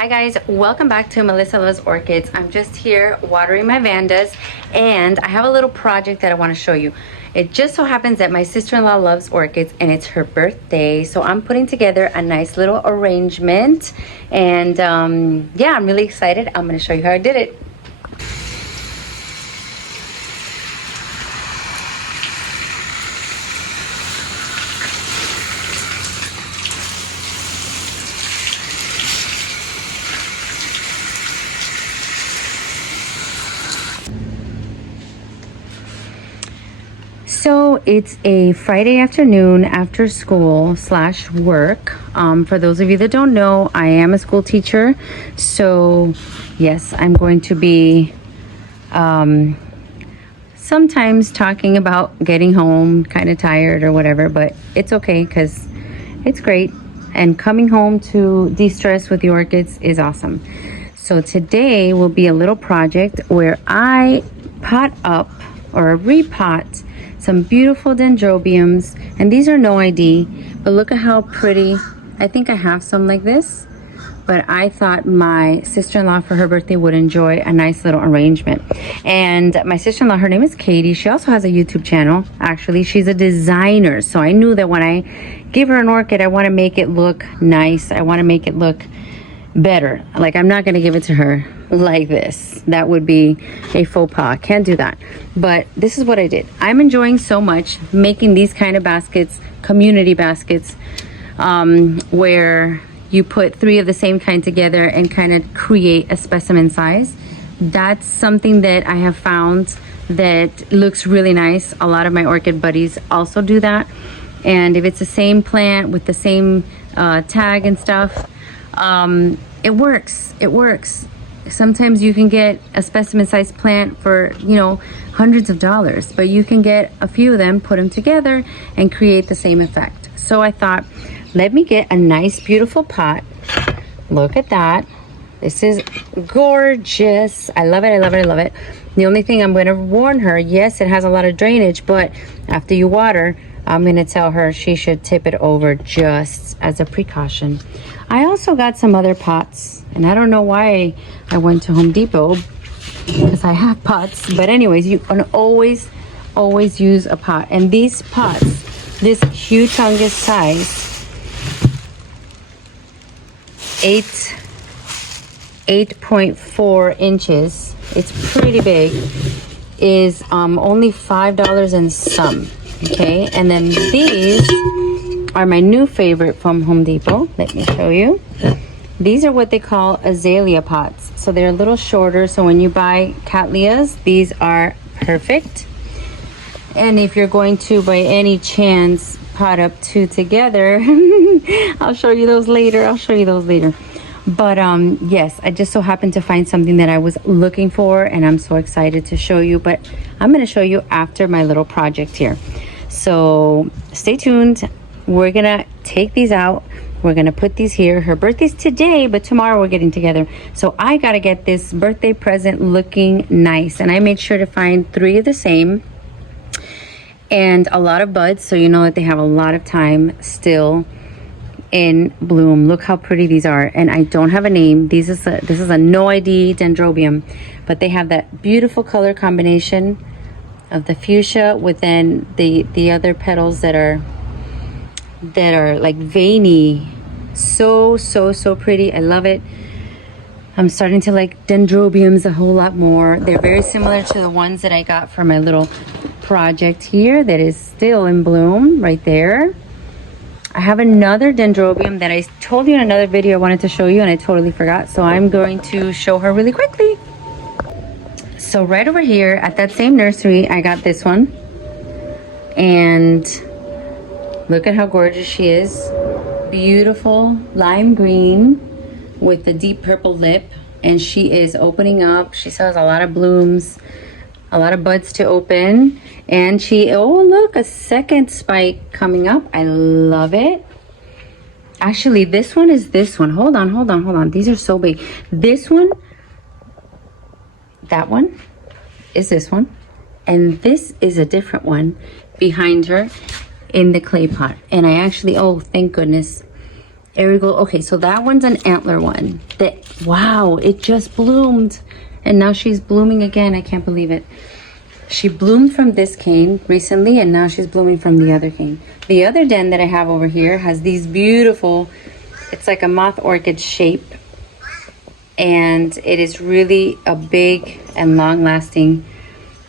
Hi guys, welcome back to Melissa Loves Orchids. I'm just here watering my Vandas, and I have a little project that I want to show you. It just so happens that my sister-in-law loves orchids and it's her birthday, so I'm putting together a nice little arrangement, and yeah, I'm really excited. I'm going to show you how I did it. So it's a Friday afternoon after school / work. For those of you that don't know, I am a school teacher. So yes, I'm going to be sometimes talking about getting home kind of tired or whatever, but it's okay because it's great. And coming home to de-stress with the orchids is awesome. So today will be a little project where I pot up or repot some beautiful dendrobiums, and these are no ID, but look at how pretty. I think I have some like this, but I thought my sister-in-law for her birthday would enjoy a nice little arrangement. And my sister-in-law, her name is Katie. She also has a YouTube channel. Actually, she's a designer, so I knew that when I give her an orchid, I want to make it look nice. I want to make it look better. Like, I'm not going to give it to her like this. That would be a faux pas. Can't do that. But this is what I did. I'm enjoying so much making these kind of baskets, community baskets, where you put 3 of the same kind together and kind of create a specimen size. That's something that I have found that looks really nice. A lot of my orchid buddies also do that. And if it's the same plant with the same tag and stuff, it works. It works. Sometimes you can get a specimen size plant for, you know, hundreds of dollars, but you can get a few of them, put them together and create the same effect. So I thought, let me get a nice, beautiful pot. Look at that. This is gorgeous. I love it. I love it. I love it. The only thing I'm going to warn her, yes, it has a lot of drainage, but after you water, I'm going to tell her she should tip it over just as a precaution. I also got some other pots, and I don't know why I went to Home Depot because I have pots. But anyways, you can always use a pot. And these pots, this humongous size, 8.4 inches, it's pretty big, is only $5 and some. Okay, and then these are my new favorite from Home Depot. Let me show you. These are what they call azalea pots. So they're a little shorter, so when you buy cattleyas, these are perfect. And if you're going to, by any chance, pot up 2 together, I'll show you those later. But yes, I just so happened to find something that I was looking for, and I'm so excited to show you. But I'm going to show you after my little project here. So stay tuned. We're gonna take these out. We're gonna put these here. Her birthday's today, but tomorrow we're getting together. So I gotta get this birthday present looking nice. And I made sure to find 3 of the same and a lot of buds, so you know that they have a lot of time still in bloom. Look how pretty these are. And I don't have a name. This is a no ID dendrobium, but they have that beautiful color combination of the fuchsia with then the other petals that are like veiny. So pretty. I love it. I'm starting to like dendrobiums a whole lot more. They're very similar to the ones that I got for my little project here that is still in bloom right there. I have another dendrobium that I told you in another video I wanted to show you, and I totally forgot, so I'm going to show her really quickly. So right over here at that same nursery, I got this one. And look at how gorgeous she is. Beautiful lime green with the deep purple lip. And she is opening up. She still has a lot of blooms, a lot of buds to open. And she, oh look, a second spike coming up. I love it. Actually, this one is this one. Hold on. These are so big. This one, that one is this one, and this is a different one behind her in the clay pot. And I actually, oh thank goodness, Arigold. Okay, so that one's an antler one. Wow, it just bloomed. And now she's blooming again. I can't believe it. She bloomed from this cane recently, and now she's blooming from the other cane. The other den that I have over here has these beautiful, it's like a moth orchid shape. And it is really a big and long-lasting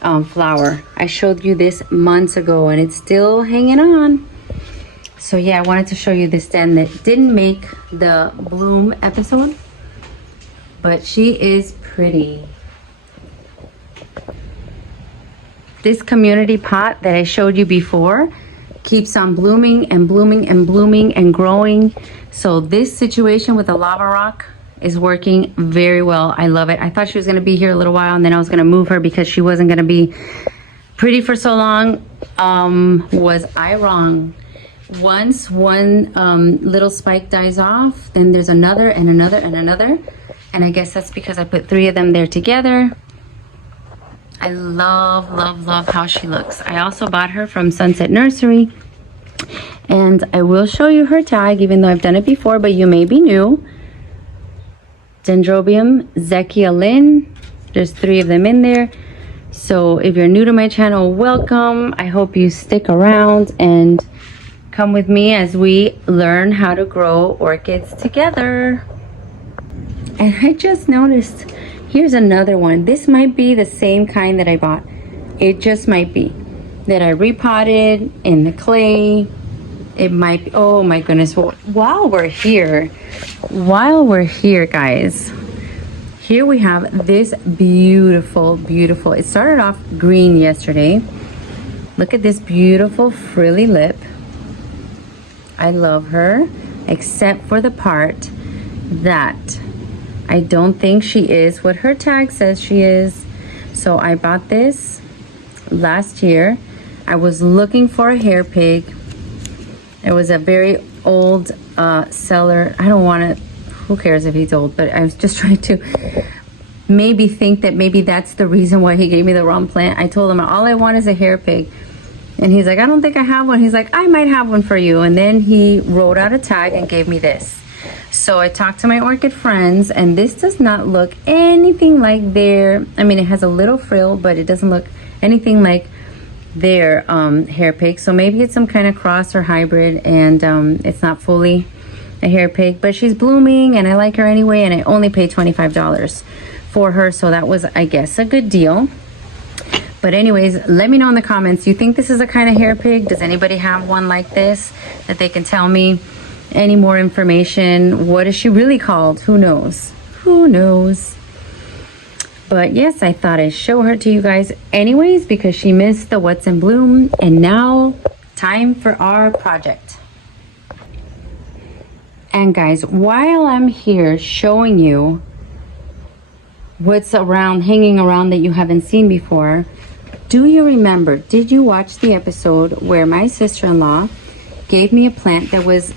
flower. I showed you this months ago, and it's still hanging on. So yeah, I wanted to show you this den that didn't make the bloom episode, but she is pretty. This community pot that I showed you before keeps on blooming and blooming and blooming and growing. So this situation with the lava rock is working very well. I love it. I thought she was going to be here a little while, and then I was going to move her because she wasn't going to be pretty for so long. Was I wrong? Once one little spike dies off, then there's another and another and another. And I guess that's because I put 3 of them there together. I love, love, love how she looks. I also bought her from Sunset Nursery. And I will show you her tag, even though I've done it before, but you may be new. Dendrobium Zekia Lynn. There's 3 of them in there. So if you're new to my channel, welcome. I hope you stick around and come with me as we learn how to grow orchids together. And I just noticed, here's another one. This might be the same kind that I bought. It just might be that I repotted in the clay. It might be, oh my goodness. While we're here, guys, here we have this beautiful, beautiful, it started off green yesterday. Look at this beautiful frilly lip. I love her, except for the part that I don't think she is what her tag says she is. So I bought this last year. I was looking for a hair pig. It was a very old seller. I don't want to, who cares if he's old, but I was just trying to maybe think that maybe that's the reason why he gave me the wrong plant. I told him all I want is a hair pig. And he's like, I don't think I have one. He's like, I might have one for you. And then he wrote out a tag and gave me this. So I talked to my orchid friends, and this does not look anything like their, I mean, it has a little frill, but it doesn't look anything like their hair pig. So maybe it's some kind of cross or hybrid, and it's not fully a hair pig, but she's blooming and I like her anyway. And I only paid $25 for her. So that was, I guess, a good deal. But anyways, let me know in the comments, you think this is a kind of hair pig? Does anybody have one like this that they can tell me any more information? What is she really called? Who knows? Who knows? But yes, I thought I'd show her to you guys anyways because she missed the What's in Bloom. And now, time for our project. And guys, while I'm here showing you what's around, hanging around that you haven't seen before, do you remember, did you watch the episode where my sister-in-law gave me a plant that was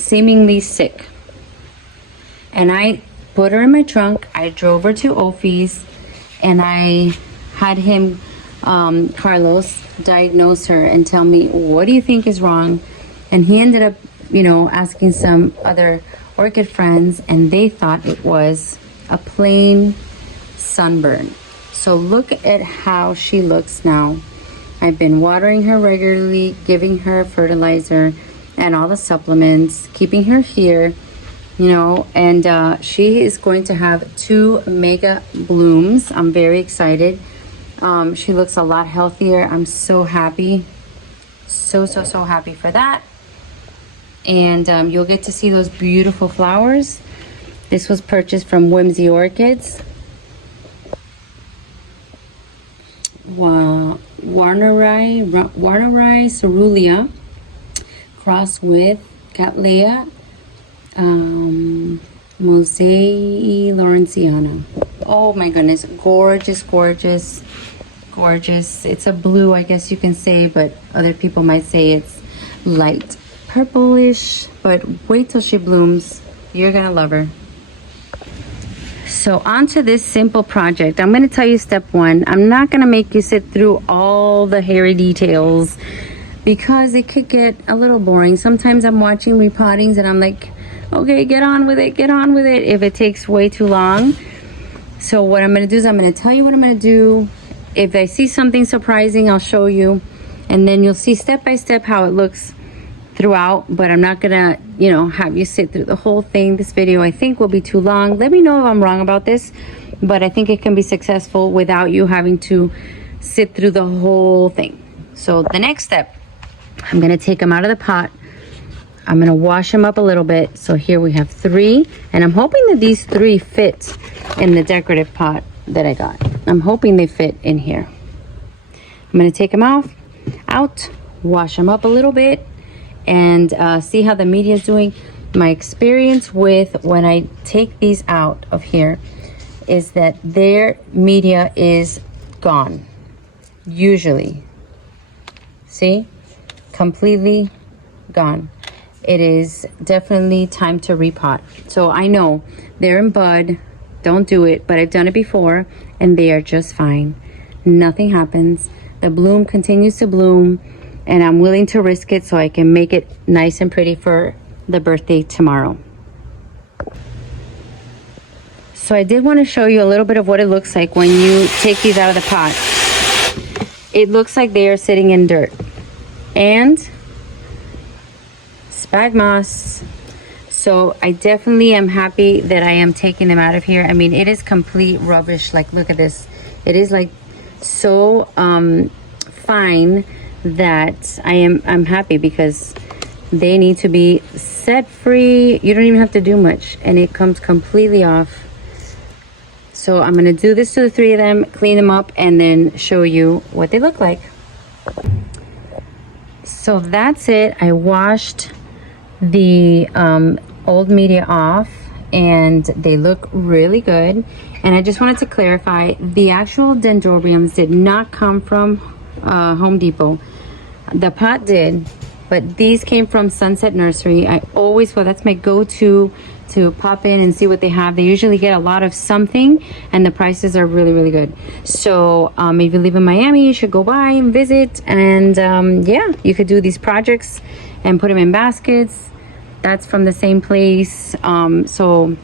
seemingly sick? And I put her in my trunk. I drove her to Ophi's, and I had him, Carlos, diagnose her and tell me, what do you think is wrong? And he ended up, you know, asking some other orchid friends, and they thought it was a plain sunburn. So look at how she looks now. I've been watering her regularly, giving her fertilizer and all the supplements, keeping her here, you know, and she is going to have 2 mega blooms. I'm very excited. She looks a lot healthier. I'm so happy. So happy for that. And you'll get to see those beautiful flowers. This was purchased from Whimsy Orchids. Warneri cerulean crossed with Cattleya Mosaic Lawrenceana. Oh my goodness, gorgeous, gorgeous, gorgeous. It's a blue, I guess you can say, but other people might say it's light purplish. But wait till she blooms. You're gonna love her. So onto this simple project. I'm going to tell you step 1. I'm not going to make you sit through all the hairy details because it could get a little boring. Sometimes I'm watching repottings and I'm like, okay, get on with it, if it takes way too long. So what I'm gonna do is I'm gonna tell you what I'm gonna do. If I see something surprising, I'll show you, and then you'll see step by step how it looks throughout. But I'm not gonna, you know, have you sit through the whole thing. This video, I think, will be too long. Let me know if I'm wrong about this, but I think it can be successful without you having to sit through the whole thing. So the next step, I'm gonna take them out of the pot. I'm gonna wash them up a little bit. So here we have 3, and I'm hoping that these 3 fit in the decorative pot that I got. I'm hoping they fit in here. I'm gonna take them out, wash them up a little bit, and see how the media is doing. My experience with when I take these out of here is that their media is gone, usually. See, completely gone. It is definitely time to repot. So I know they're in bud, don't do it, but I've done it before and they are just fine. Nothing happens. The bloom continues to bloom, and I'm willing to risk it so I can make it nice and pretty for the birthday tomorrow. So I did want to show you a little bit of what it looks like when you take these out of the pot. It looks like they are sitting in dirt and spag moss. So I definitely am happy that I am taking them out of here. I mean, it is complete rubbish. Like, look at this. It is like so fine that I'm happy because they need to be set free. You don't even have to do much and it comes completely off. So I'm gonna do this to the 3 of them, clean them up, and then show you what they look like. So that's it. I washed the old media off and they look really good. And I just wanted to clarify, the actual dendrobiums did not come from Home Depot. The pot did, but these came from Sunset Nursery. I always, well, that's my go-to to pop in and see what they have. They usually get a lot of something and the prices are really, really good. So if you live in Miami, you should go by and visit. And yeah, you could do these projects and put them in baskets. That's from the same place. So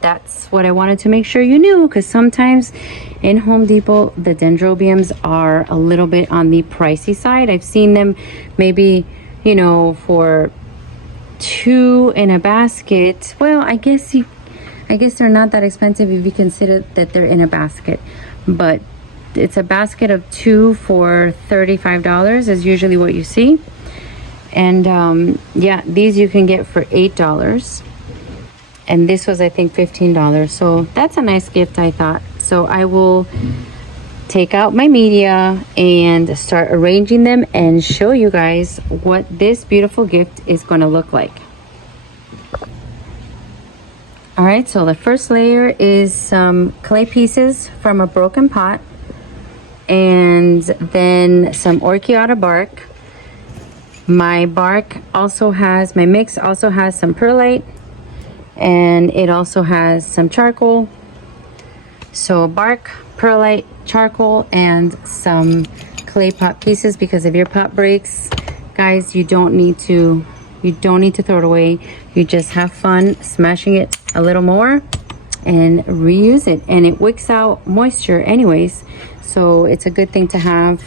that's what I wanted to make sure you knew, because sometimes in Home Depot, the dendrobiums are a little bit on the pricey side. I've seen them maybe, you know, for 2 in a basket. Well, I guess they're not that expensive if you consider that they're in a basket, but it's a basket of 2 for $35 is usually what you see. And yeah, these you can get for $8, and this was, I think, $15. So that's a nice gift, I thought. So I will take out my media and start arranging them and show you guys what this beautiful gift is going to look like. All right, so the first layer is some clay pieces from a broken pot, and then some orchiata bark. My bark also has, my mix also has some perlite, and it also has some charcoal. So bark, perlite, charcoal, and some clay pot pieces, because if your pot breaks, guys, you don't need to throw it away. You just have fun smashing it a little more and reuse it, and it wicks out moisture anyways, so it's a good thing to have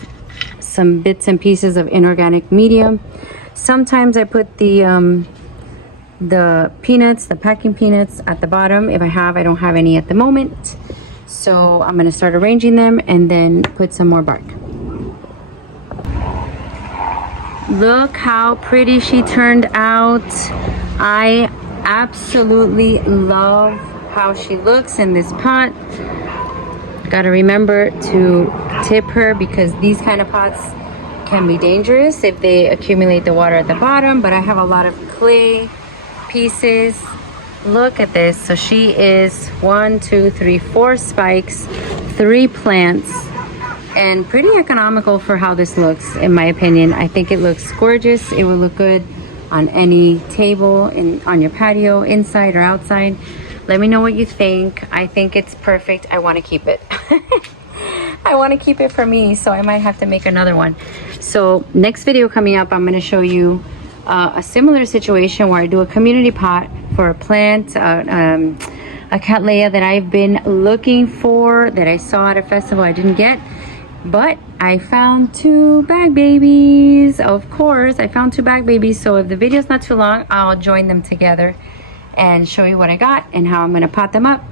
some bits and pieces of inorganic media. Sometimes I put the peanuts, the packing peanuts, at the bottom if I don't have any at the moment. So I'm going to start arranging them and then put some more bark. Look how pretty she turned out. I absolutely love how she looks in this pot. Got to remember to tip her, because these kind of pots can be dangerous if they accumulate the water at the bottom. But I have a lot of clay pieces. Look at this. So she is 1, 2, 3, 4 spikes, 3 plants, and pretty economical for how this looks, in my opinion. I think it looks gorgeous. It will look good on any table, on your patio, inside or outside. Let me know what you think. I think it's perfect. I want to keep it. I want to keep it for me, so I might have to make another one. So next video coming up, I'm going to show you a similar situation where I do a community pot for a plant, a cattleya that I've been looking for, that I saw at a festival I didn't get, but I found 2 bag babies. Of course, I found 2 bag babies. So if the video's not too long, I'll join them together and show you what I got and how I'm going to pot them up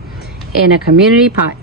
in a community pot.